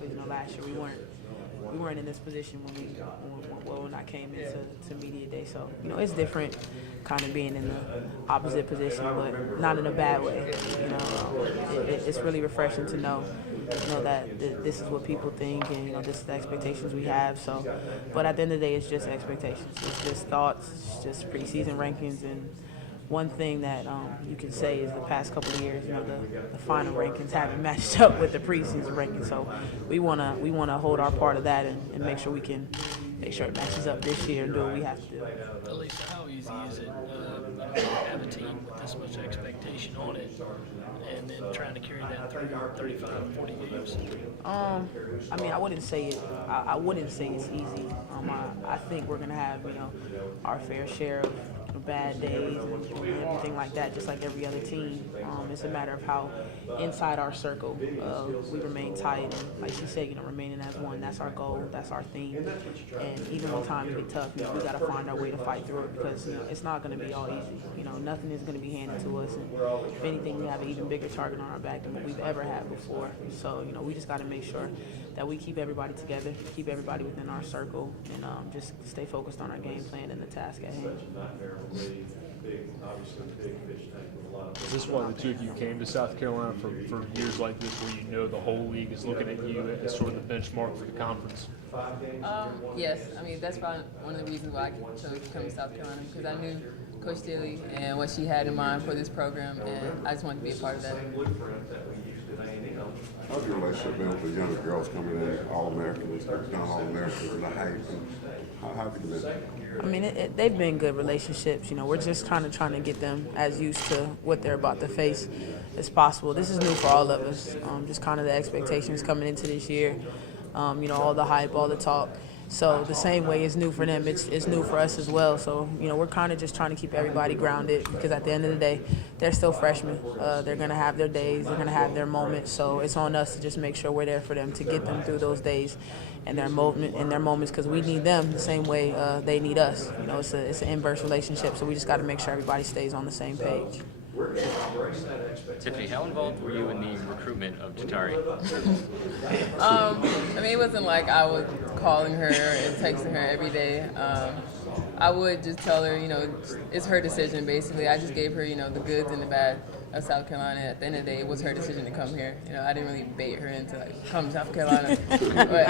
because last year we weren't in this position when I came into media day. So it's different, kind of being in the opposite position, but not in a bad way. It's really refreshing to know that this is what people think, and this is the expectations we have. So, but at the end of the day, it's just expectations. It's just thoughts. It's just preseason rankings. And one thing that you can say is the past couple of years, the final rankings haven't matched up with the preseason rankings. So we wanna hold our part of that and make sure we can make sure it matches up this year and do what we have to do. Lisa, how easy is it to have a team with this much expectation on it, and then trying to carry that through 35, 40 games? I wouldn't say it. I wouldn't say it's easy. I think we're gonna have our fair share of bad days and everything like that, just like every other team. It's a matter of how inside our circle we remain tight, and like you said, remaining as one. That's our goal. That's our theme. And even when times get tough, we got to find our way to fight through it, because it's not going to be all easy. Nothing is going to be handed to us, and if anything, we have an even bigger target on our back than what we've ever had before. So we just got to make sure that we keep everybody together, keep everybody within our circle, and just stay focused on our game plan and the task at hand. Is this why the two of you came to South Carolina for years like this, where the whole league is looking at you as sort of the benchmark for the conference? Yes, that's probably one of the reasons why I chose to come to South Carolina, because I knew Coach Steely and what she had in mind for this program, and I just wanted to be a part of that. How's your relationship been with the younger girls coming in, All-Americans, become All-Americans in the height? How have you been? They've been good relationships. We're just kind of trying to get them as used to what they're about to face as possible. This is new for all of us. Just kind of the expectations coming into this year. All the hype, all the talk. So the same way it's new for them, it's new for us as well. So, we're kind of just trying to keep everybody grounded, because at the end of the day, they're still freshmen. They're going to have their days. They're going to have their moments. So it's on us to just make sure we're there for them, to get them through those days and their moments, because we need them the same way they need us. It's an inverse relationship, so we just got to make sure everybody stays on the same page. Tiffany, how involved were you in the recruitment of Jatari? It wasn't like I was calling her and texting her every day. I would just tell her, it's her decision, basically. I just gave her, the goods and the bad of South Carolina. At the end of the day, it was her decision to come here. I didn't really bait her into, come to South Carolina. But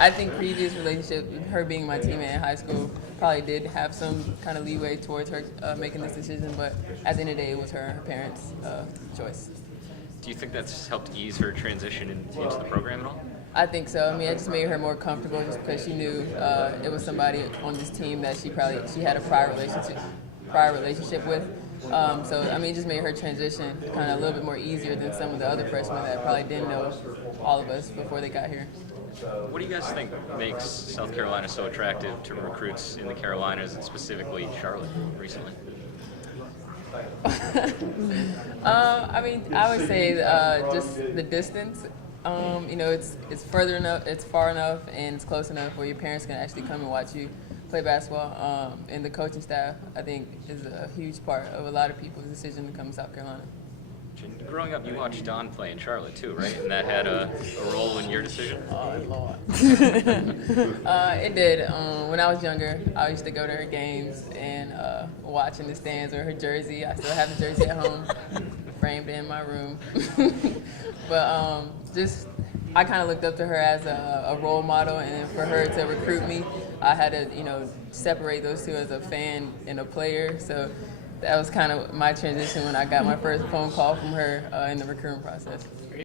I think previous relationship, her being my teammate in high school, probably did have some kind of leeway towards her making this decision. But at the end of the day, it was her parents' choice. Do you think that's helped ease her transition into the program at all? I think so. I just made her more comfortable, just because she knew it was somebody on this team that she had a prior relationship with. It just made her transition kind of a little bit more easier than some of the other freshmen that probably didn't know all of us before they got here. What do you guys think makes South Carolina so attractive to recruits in the Carolinas, and specifically Charlotte recently? I would say just the distance. It's further enough, it's far enough, and it's close enough where your parents can actually come and watch you play basketball. And the coaching staff, I think, is a huge part of a lot of people's decision to come to South Carolina. Growing up, you watched Don play in Charlotte too, right? And that had a role in your decision? Oh, Lord. It did. When I was younger, I used to go to her games and watch in the stands, or her jersey. I still have the jersey at home, framed in my room. But I kind of looked up to her as a role model, and for her to recruit me, I had to, separate those two, as a fan and a player. So that was kind of my transition when I got my first phone call from her in the recruiting process.